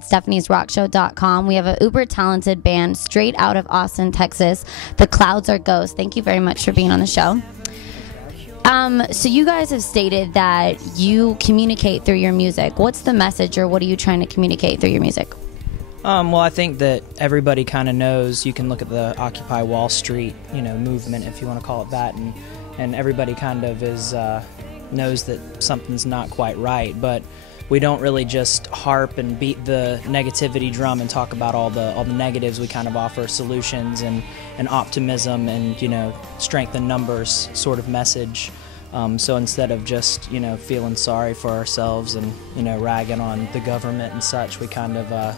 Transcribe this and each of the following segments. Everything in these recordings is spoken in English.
stephaniesrockshow.com. We have an uber talented band straight out of Austin, Texas. The Clouds Are Ghosts. Thank you very much for being on the show. So you guys have stated that you communicate through your music. What's the message, or what are you trying to communicate through your music? Well, I think that everybody kind of knows. You can look at the Occupy Wall Street, movement, if you want to call it that, and everybody kind of knows that something's not quite right. But we don't really just harp and beat the negativity drum and talk about all the negatives. We kind of offer solutions and optimism and strength in numbers sort of message. So instead of just feeling sorry for ourselves and ragging on the government and such, we kind of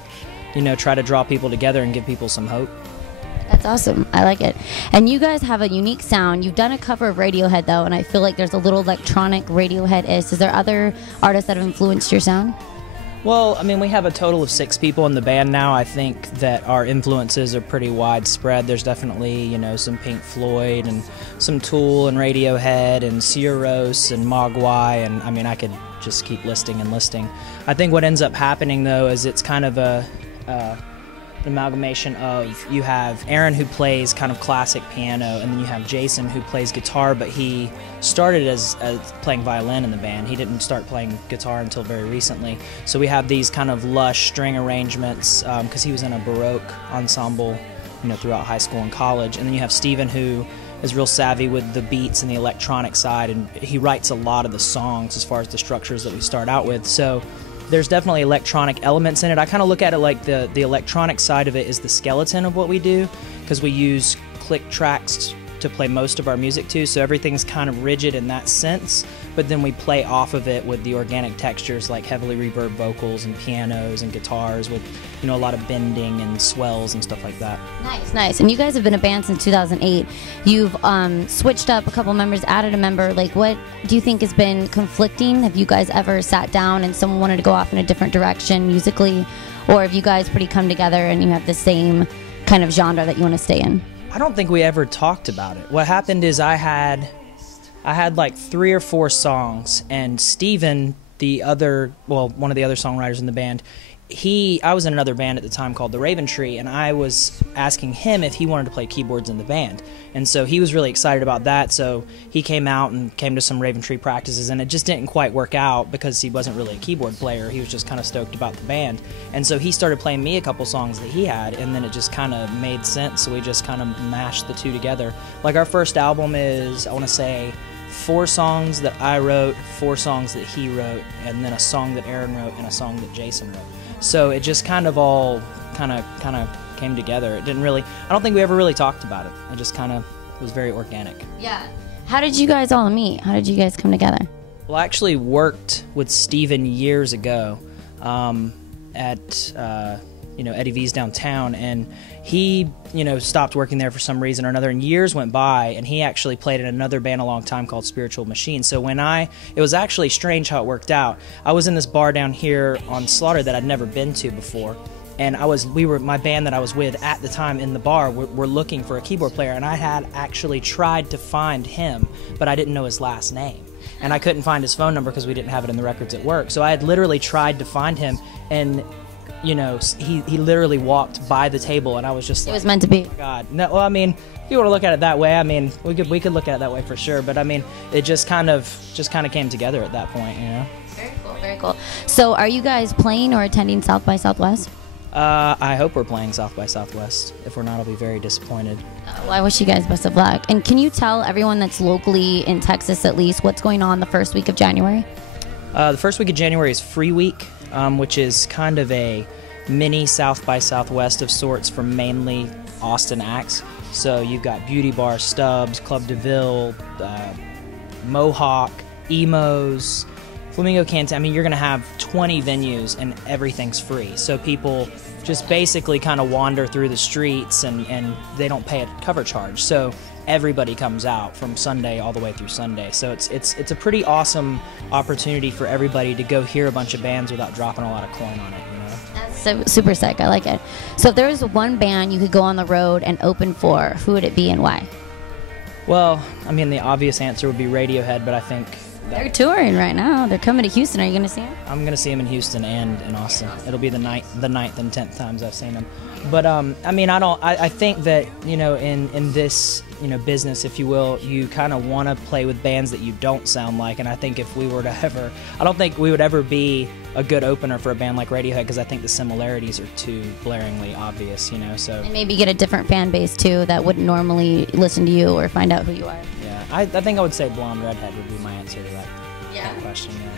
try to draw people together and give people some hope. That's awesome. I like it. And you guys have a unique sound. You've done a cover of Radiohead, though, and I feel like there's a little electronic Radiohead-ish. Is there other artists that have influenced your sound? Well, I mean, we have a total of 6 people in the band now. I think that our influences are pretty widespread. There's definitely, some Pink Floyd and some Tool and Radiohead and Ciaros and Mogwai, and I mean, I could just keep listing and listing. I think what ends up happening, though, is it's kind of an amalgamation of, you have Aaron, who plays kind of classic piano, and then you have Jason, who plays guitar, but he started as playing violin in the band. He didn't start playing guitar until very recently. So we have these kind of lush string arrangements because he was in a Baroque ensemble throughout high school and college. And then you have Steven, who is real savvy with the beats and the electronic side, and he writes a lot of the songs as far as the structures that we start out with. So there's definitely electronic elements in it. I kind of look at it like the electronic side of it is the skeleton of what we do, because we use click tracks to play most of our music to, so everything's kind of rigid in that sense, but then we play off of it with the organic textures like heavily reverb vocals and pianos and guitars with a lot of bending and swells and stuff like that. Nice. And you guys have been a band since 2008. You've switched up a couple members, added a member. Like, what do you think has been conflicting? Have you guys ever sat down and someone wanted to go off in a different direction musically, or have you guys pretty come together and you have the same kind of genre that you want to stay in? I don't think we ever talked about it. What happened is I had like 3 or 4 songs, and Steven, one of the other songwriters in the band, I was in another band at the time called The Raven Tree, and I was asking him if he wanted to play keyboards in the band. And so he was really excited about that, so he came out and came to some Raven Tree practices, and it just didn't quite work out because he wasn't really a keyboard player. He was just kind of stoked about the band. And so he started playing me a couple songs that he had, and then it just kind of made sense, so we just kind of mashed the two together. Like, our first album is, I want to say, 4 songs that I wrote, 4 songs that he wrote, and then a song that Aaron wrote and a song that Jason wrote. So it just kind of all kind of came together. It didn't really, I don't think we ever really talked about it. It just kind of was very organic. Yeah. How did you guys all meet? How did you guys come together? Well, I actually worked with Steven years ago at Eddie V's downtown, and he stopped working there for some reason or another, and years went by, and he actually played in another band a long time called Spiritual Machine. So it was actually strange how it worked out. I was in this bar down here on Slaughter that I'd never been to before, and my band that I was with at the time in the bar were looking for a keyboard player, and I had actually tried to find him, but I didn't know his last name, and I couldn't find his phone number because we didn't have it in the records at work. So I had literally tried to find him, and he literally walked by the table, and I was just like, it was meant to be. Oh God. No, well, I mean, if you want to look at it that way, I mean, we could look at it that way for sure, but I mean, it just kind of came together at that point, Very cool. So are you guys playing or attending South by Southwest? I hope we're playing South by Southwest. If we're not, I'll be very disappointed. Well, I wish you guys best of luck. And can you tell everyone that's locally in Texas, at least, what's going on the first week of January? The first week of January is Free Week, which is kind of a mini South by Southwest of sorts for mainly Austin acts. So you've got Beauty Bar, Stubbs, Club DeVille, Mohawk, Emos, Flamingo Canton. I mean, you're going to have 20 venues and everything's free. So people just basically kind of wander through the streets and they don't pay a cover charge. So everybody comes out from Sunday all the way through Sunday. So it's a pretty awesome opportunity for everybody to go hear a bunch of bands without dropping a lot of coin on it, That's so super sick. I like it. So if there was one band you could go on the road and open for, who would it be and why? Well, I mean, the obvious answer would be Radiohead, but I think They're touring right now. They're coming to Houston. Are you going to see them? I'm gonna see him in Houston and in Austin. It'll be the ninth and 10th times I've seen him. But I mean, I think that, you know, in this, you know, business, if you will, you kind of want to play with bands that you don't sound like. And I think if we were to ever, I don't think we would ever be a good opener for a band like Radiohead, because I think the similarities are too blaringly obvious, you know. So and maybe get a different fan base too that wouldn't normally listen to you or find out who you are. Yeah, I think I would say Blonde Redhead would be my answer to that question. Yeah.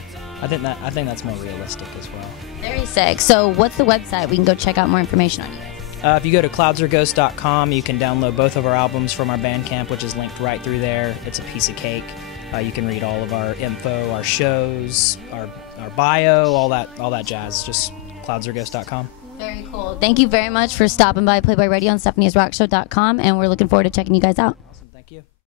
I think that's more realistic as well. Very sick. So what's the website? We can go check out more information on you guys. If you go to cloudsorghost.com, you can download both of our albums from our Bandcamp, which is linked right through there. It's a piece of cake. You can read all of our info, our shows, our bio, all that jazz. Just cloudsorghost.com. Very cool. Thank you very much for stopping by Playboy Radio on Stephanie'sRockShow.com, and we're looking forward to checking you guys out.